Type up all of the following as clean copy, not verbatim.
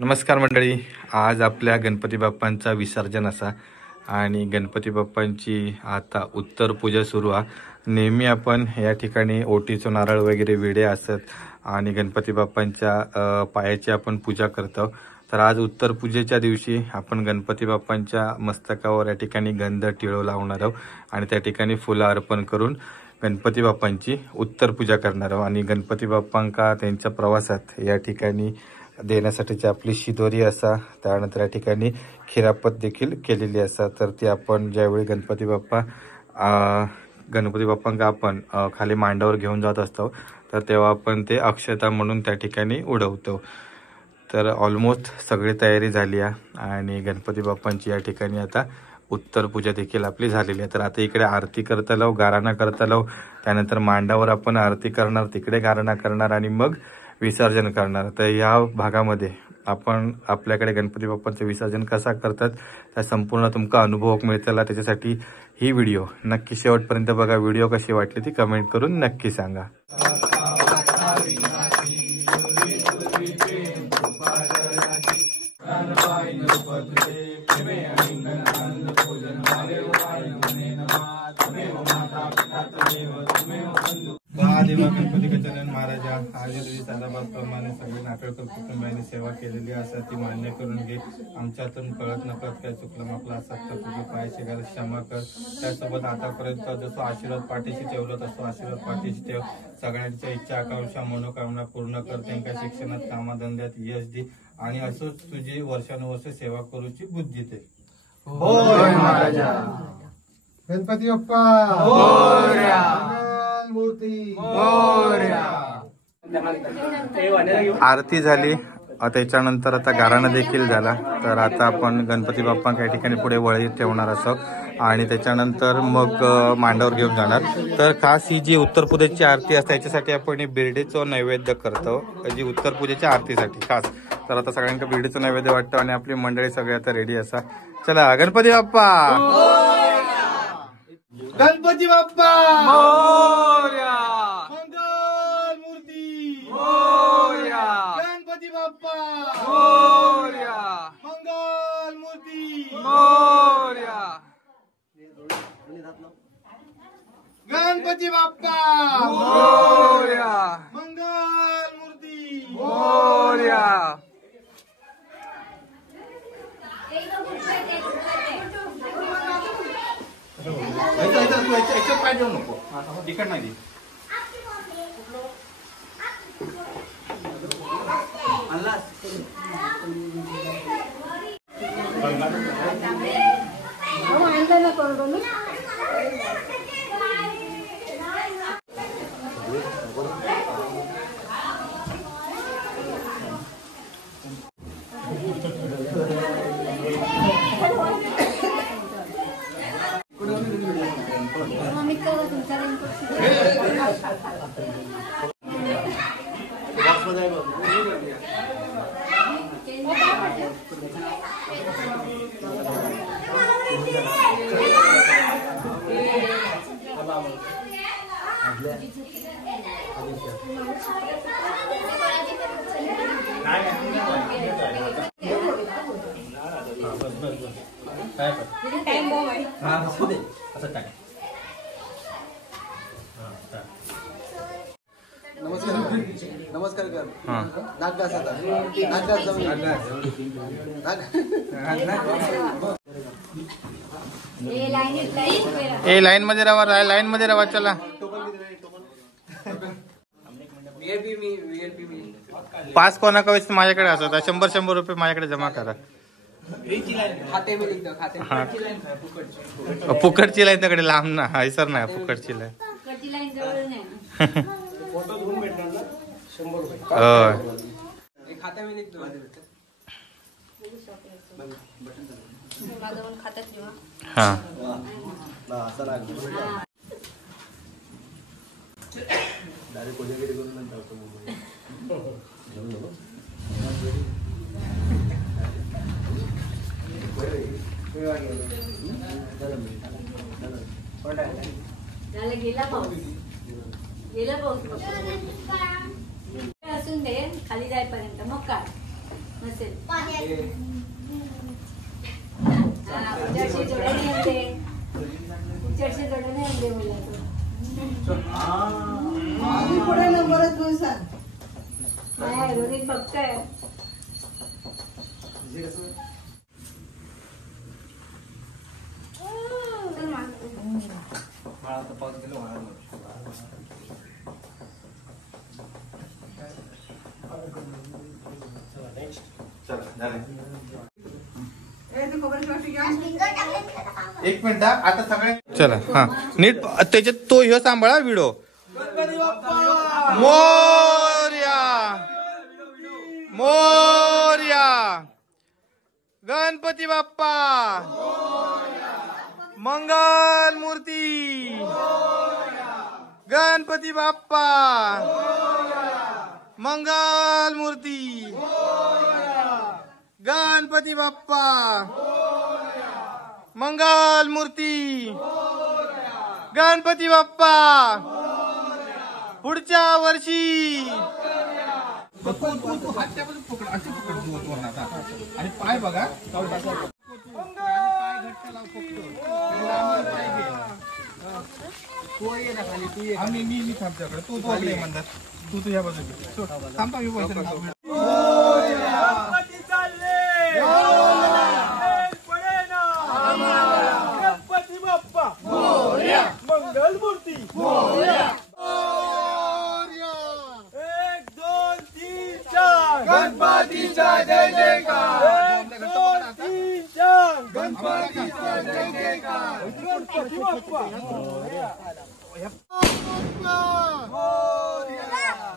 नमस्कार मंडळी, आज आपल्या गणपती बाप्पांचा विसर्जन असा आणि गणपती बाप्पांची आता उत्तर पूजा सुरू आहे। नेहमी आपण या ठिकाणी ओटीचं नारळ वगैरे विडे असत आणि गणपती बाप्पांच्या पायाची आपण पूजा करतो। तर आज उत्तर पूजेच्या दिवशी आपण गणपती बाप्पांच्या मस्तकावर या ठिकाणी गंध टिळो लावणार आहोत आणि त्या ठिकाणी फुलं अर्पण करून गणपती बाप्पांची उत्तर पूजा करणार आहोत। आणि गणपती बाप्पांका त्यांच्या प्रवासात या ठिकाणी देण्यासाठीची आपली शिदोरी असा, त्यानंतर या ठिकाणी खिरापत देखील केलेली असा। तर ती आपण ज्यावेळी गणपती बाप्पांका आपण खाली मांडावर घेऊन जात असतो तर तेव्हा आपण ते अक्षता म्हणून त्या ठिकाणी उडवतो। तर ऑलमोस्ट सगळी तयारी झाली आहे आणि गणपती बाप्पांची या ठिकाणी आता उत्तर पूजा देखील आपली झालेली आहे। तर आता इकडे आरती करतलो, गाराणा करतलो, त्यानंतर मांडावर आपण आरती करणार, तिकडे गाराणा करणार आणि मग विसर्जन करणार। तर या भागामध्ये आपण आपल्याकडे गणपती बाप्पांचे विसर्जन कसा करतात त्या संपूर्ण तुमका अनुभव मिळतला। त्याच्यासाठी ही व्हिडिओ नक्की शेवटपर्यंत बघा। व्हिडिओ कशी वाटली ती कमेंट करून नक्की सांगा। देवा गणपती गजानन महाराजा, आज तुझी साधाबादप्रमाणे सगळे नाटक कुटुंबियांनी सेवा केलेली असं ती मान्य करून घे। आमच्यातून कळत नकळत काय चुकलं आपलं असत तर तुझे पायाचे घाल क्षमा कर। त्यासोबत आतापर्यंत जसं आशीर्वाद पाठीशी ठेवलं तसं आशीर्वाद पाठीशी ठेव। सगळ्यांच्या इच्छा आकांक्षा मनोकामना पूर्ण कर। त्यांच्या शिक्षणात कामाधंद्यात यश दे आणि असंच तुझी वर्षानुवर्ष सेवा करूची बुद्धी दे। होय महाराजा। गणपती बाप्पा मोरया, मूर्ती मोरया। आरती झाली, त्याच्यानंतर आता गाराणा देखील झाला। तर आता आपण गणपती बाप्पा काही ठिकाणी पुढे वळी ठेवणार असो आणि त्याच्यानंतर मग मांडावर घेऊन जाणार। तर खास ही जी उत्तर पूजेची आरती असते त्याच्यासाठी आपण बिर्डीचं नैवेद्य करतो, जी उत्तर पूजेच्या आरतीसाठी खास। तर आता सगळ्यांना बिर्डीचं नैवेद्य वाटतं आणि आपली मंडळी सगळे आता रेडी असा। चला गणपती बाप्पा, गणपती बाप्पा मोरया, मंगल मूर्ती मोरया, गणपती बाप्पा मोरया, मंगल मूर्ती मोरया, गणपती बाप्पा मोरया, मंगल मूर्ती मोरया। पाय देऊ नको, तिकड नाही नमस्कार कर। ए लाईन मध्ये राहा, लाईन मध्ये राहा। चला पास कोणाका वेळेस माझ्याकडे असत 100 रुपये माझ्याकडे जमा करा। फुकटची लाईन तिकडे लांब ना, हैसर नाही फुकटची लाईन। हा गेला पाऊस असून दे खाली जाईपर्यंत मग काय नसेल पुढे नंबरच बोलसान बघताय एक मिनिट आता सगळे चला हा नीट त्याच्यात तो ह्यो सांभाळा व्हिडिओ. मोरया मोरया गणपती बाप्पा मंगल मूर्ती गणपती बाप्पा मंगल मूर्ती गणपती बाप्पा मंगल मूर्ती गणपती बाप्पा पुढच्या वर्षी. आणि पाय बघा आम्ही मी थांबच्याकडे तू म्हणतात तू तुझ्या बाजूला थांबा मी पैसे गणपती बाप्पा मंगल मूर्ती 1 2 3 4 गणपतीचा जय जयकार 1 2 3 4 गणपतीचा जय जयकार गणपती बाप्पा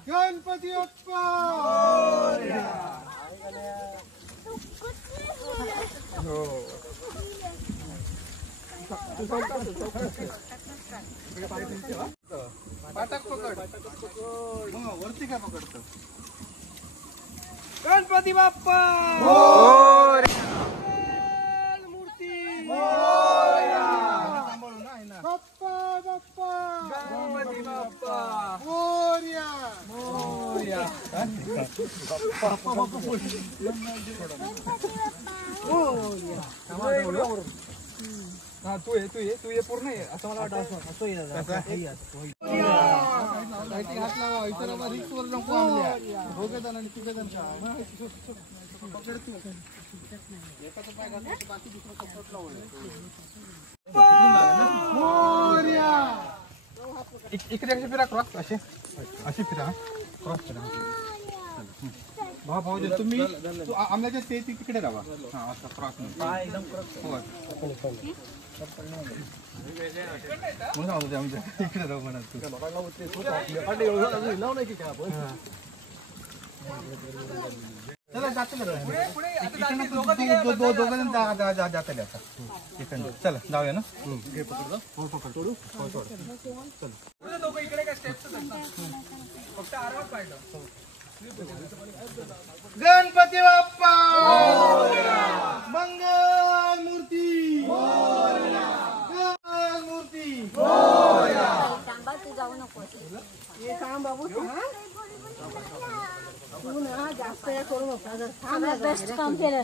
गणपती बाप्पा पाटाक पकड वरती काय पकडतो गणपती बाप्पा मूर्ती बाप्पा बाप्पा गणपती बाप्पा मोरया मोरया बाप्पा बाप्पा हा तू ये पूर्ण ये असं मला वाटतं हात लावा इतर रिक्स वर नको आणल्या दोघे जण आणि तिघे जण इकडे अशी फिरा क्रॉस अशी फिरा क्रॉस फिरा भाऊ तुम्ही आमल्याच्या ते तिकडे राहा हा असं क्रॉस एकदम आमच्या इकडे राहू म्हणत चला जाते चला जाऊया ना गणपती बाप्पा मंगल मूर्ती मंगल मूर्ती तू जाऊ नको हे काम बाबू तू ना जास्त हे करू नको बेस्ट काम केलं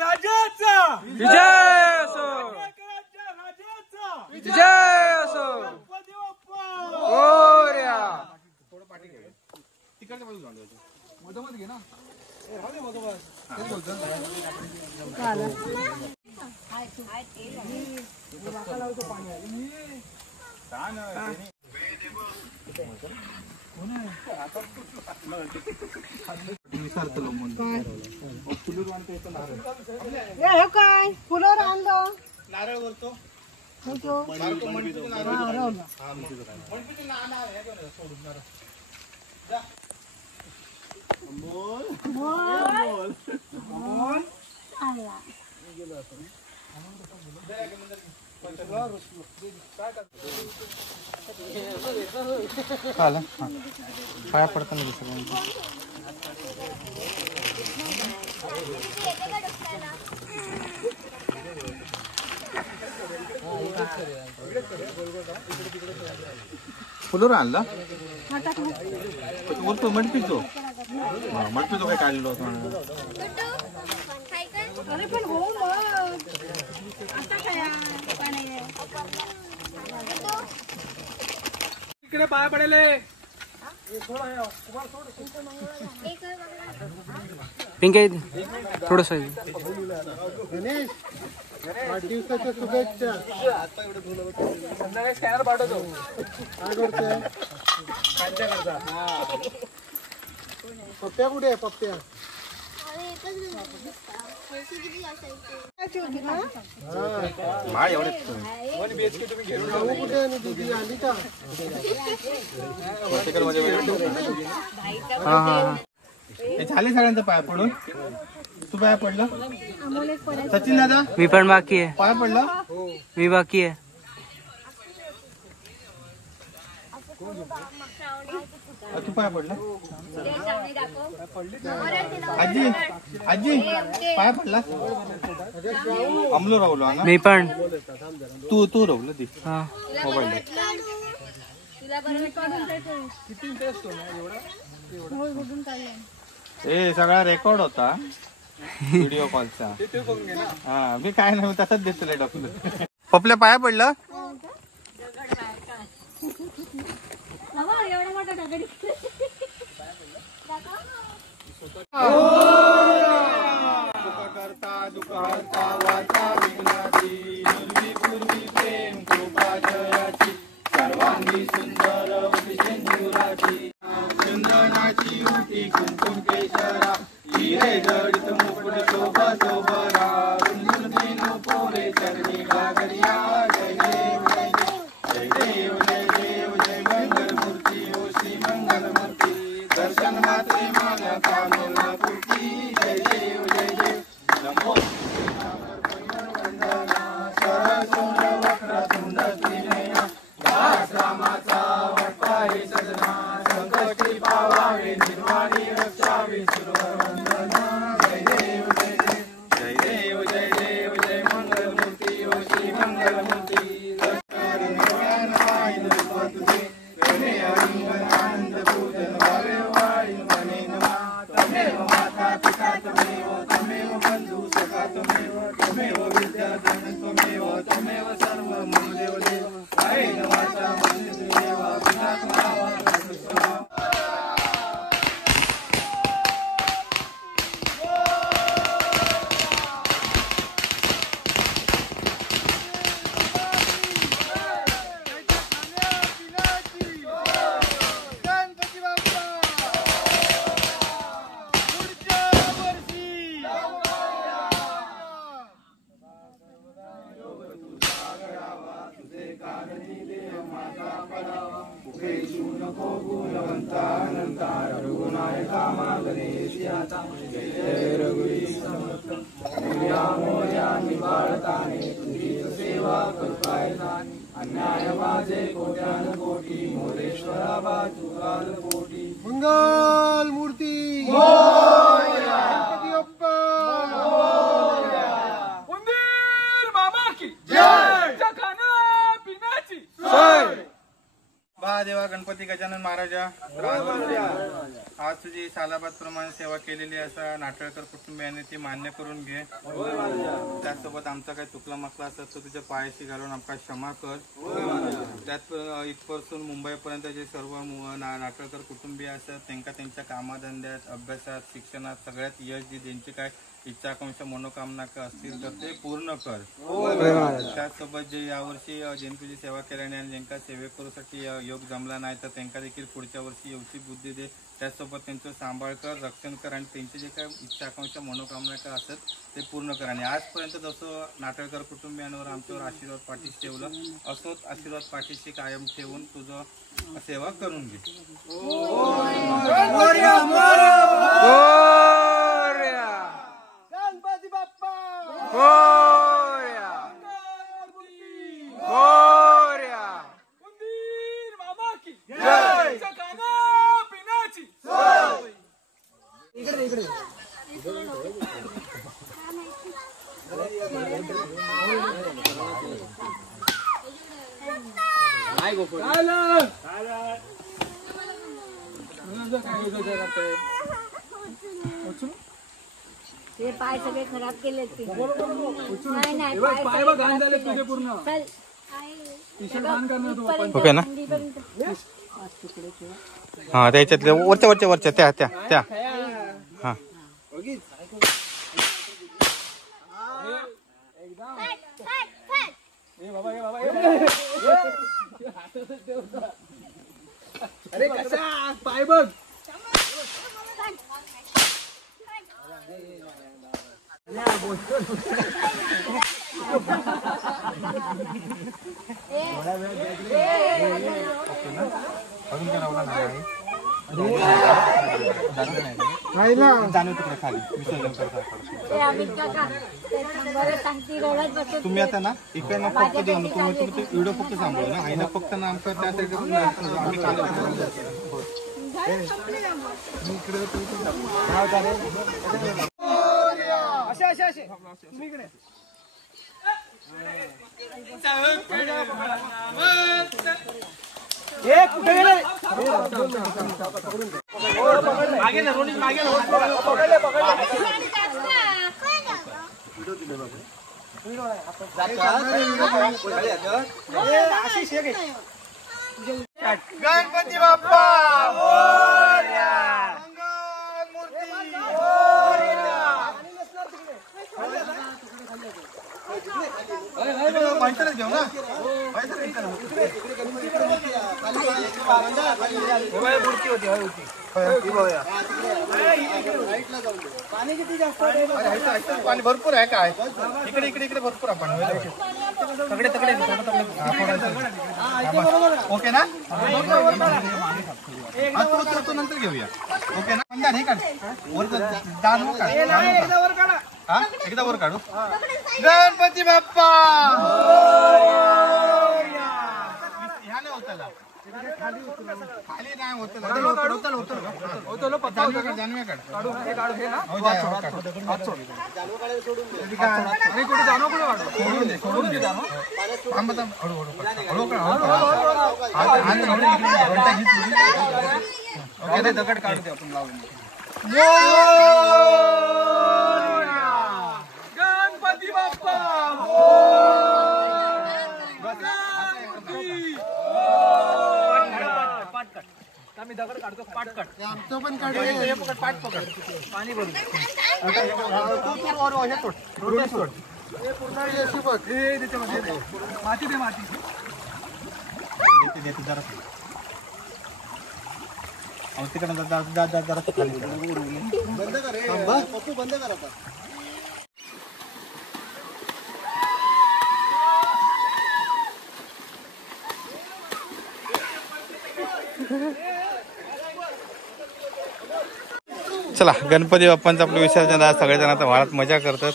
राजाचा विजय असो विजय असो मोरया थोडं पाठी घे तिकडच्या बाजूला मधोमध घे ना काय फुलं आणलं नारळ वरतो पाया पडताना दिसत फुलोरा आणला वरतो मडपीचो मडपीचो काय काढलेलो होतो अरे पण हो मग आता काय इकडे पाय पडेले पिंक आहे थोडस गणेश वाढदिवसाच्या शुभेच्छा स्कॅनर पाठवतो काय करतोय पप्प्या कुठे आहे पप्प्या कुठे आणि दीदी आली का झाले सगळ्यांचं पाय पडून तू पाय पडला सचिन दादा मी पण बाकी आहे पाय पडला मी बाकी आहे तू पाय पडला आजी आजी पाय पडला अमलो राहुलो ना मी पण तू रवलं ती हा मोबाईल ए सगळा रेकॉर्ड होता व्हिडिओ कॉलचा हा मी काय नाही तसंच देतो डॉक्टर पपल्या पाया पडलं एवढा मोठा दगड करता दुःखहर्ता वार्ता विघ्नाची पूर्वी प्रेम कृपा जयाची सर्वांगी सुंदर सिंधुराची चंदनाची उटी कुंकुम केशरा हिरे जडित मुकुट शोभा शोभरा रुंदून दिनो पोरे चरणी गागरिया जय देव जय देव जय देव जय मंगल मूर्ती ओ श्री मंगल मूर्ती दर्शन मात्रे माझ्या कामना पूर्ती जय देव नमो वंदना सरसुंदर वक्रतुंड श्रीनयना रामाचा वटपाहे सजना संकटी पावावे निर्वाणी रक्षावे सुरवर वंदना जय देव जय देव जय देव जय देव जय मंगल मूर्ती ओ श्री मंगल मूर्ती आनंद पूजन भावे वाळी मने नमा तमेव माता पिता तमेव बंधु सखा तमेव विद्याधन तमेव सर्व ममदेव देव आयन वाचा देवा विनात्मा मंगल मूर्ती गणपती बाप्पा उंदीर मामा की जय खाना पिण्याची देवा गणपती गजानन महाराजा आज तुझी सालाबाद प्रमाणे सेवा केलेली असा नाटळकर कुटुंबियांनी ती मान्य करून घे त्यासोबत आमचा काही चुकला मसला असत तर तुझ्या पायाशी घालून आमका क्षमा कर त्यात इथपासून मुंबईपर्यंत जे सर्व नाटळकर कुटुंबीय असतात त्यांना त्यांच्या कामाधंद्यात अभ्यासात शिक्षणात सगळ्यात यश जी त्यांची काय इच्छा आकांक्षा मनोकामना असतील तर ते पूर्ण कर त्याचसोबत जे यावर्षी ज्यांनी तुझी सेवा केल्याने आणि ज्यांका सेवे करूसाठी योग जमला नाही तर त्यांना देखील पुढच्या वर्षी योगची बुद्धी दे त्याचसोबत त्यांचं सांभाळ कर रक्षण कर आणि त्यांचे जे काही इच्छा आकांक्षा मनोकामना काय असतात ते पूर्ण कर आणि आजपर्यंत जसं नाटळकर कुटुंबियांवर आमच्यावर आशीर्वाद पाठीशी ठेवलं असोच आशीर्वाद पाठीशी कायम ठेवून तुझं सेवा करून घे गणपती बाप्पा उंदीर मामा की जय खाना पिण्याची इकडे इकडे नाही गोकुळ हे पाय सगळे खराब केले नाही नाही पाय बघ घाण झाले तुझे पूर्ण चल टी-शर्ट घाण करणार तू इथपर्यंत, ओके ना? अंडीपर्यंत. हा त्याच्यातल्या वरच्या त्या हा अरे कसा पाय बघ नाही ना जाणव तिकडे खाली ते अमित काका ते शंभर सांगती रडत बसत तुम्ही आता ना इकडे ना फक्त देऊ ना तुम्ही तुमचे व्हिडिओ फक्त सांभाळू ना आईनं फक्त ना आमचं त्या असे तुम्ही इकडे कुठे गेले मागे ना रोनी मागे पकडले गणपती बाप्पा घेऊ ना पाणी किती जास्त पाणी भरपूर आहे काय इकडे इकडे इकडे भरपूर आहे पाणी तगडे तगडे ओके ना तो नंतर घेऊया ओके ना पंधरा नाही काढ हा एकदा वर काढू गणपती बाप्पा ह्या नाही होताला खाली नाही होत जानवे काढ दगड काढू दे आपण लावून गणपती बाप्पा आम्ही दगड काढतो पाट काढ तो पण काढ पाट पकड पाणी भरून माती दे माती देते जरा तिकडे बंद कर पप्पू बंद कर आता चला गणपती बाप्पांचं आपलं विसर्जन आज सगळेजण आता वाळात मजा करतात.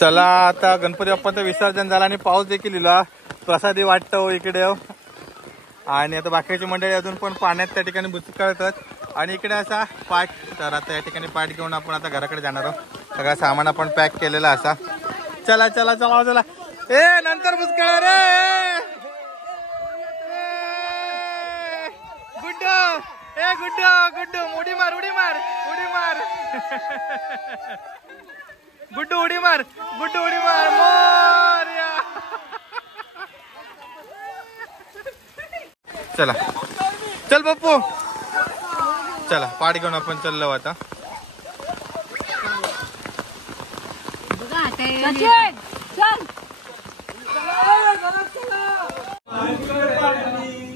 चला आता गणपती बाप्पांचं विसर्जन झालं आणि पाऊस देखील लिहिला प्रसादी वाटतो इकडे आणि आता बाकीची मंडळी अजून पण पाण्यात त्या ठिकाणी बुचकळतात आणि इकडे असा पाट तर आता या ठिकाणी पाट घेऊन आपण आता घराकडे जाणार आहोत. सगळं सामान आपण पॅक केलेला असा. चला चला चला चला ए नंतर बुचकळ रे गुड्डू ए गुड्डू गुड्डू उडी मार उडी मार उडी मार गुड्डू उडी मार गुड्डू उडी मार मोरया. चला चल पप्पू चला पाट घेऊन आपण चाललो आता.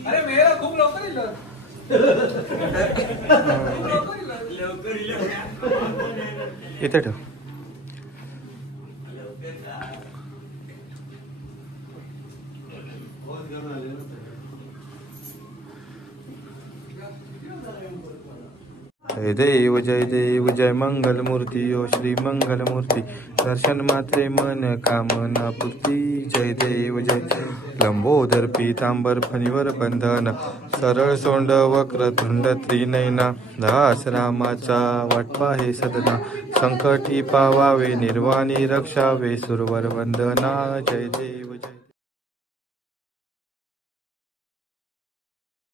अरे मेरा खूप लवकर येईल इथे ठेव. जय देव जय मंगल मूर्ती ओ श्री मंगल मूर्ती दर्शन मात्रे मन कामना पूर्ती. जय देव जय लंबोदर पीतांबर फणीवर बंधन सरळ सोंड वक्रतुंड त्रिनयना दास रामाचा वाटपा हे सदना संकटी पावावे निर्वाणी रक्षावे सुरवर वंदना. जय देव जय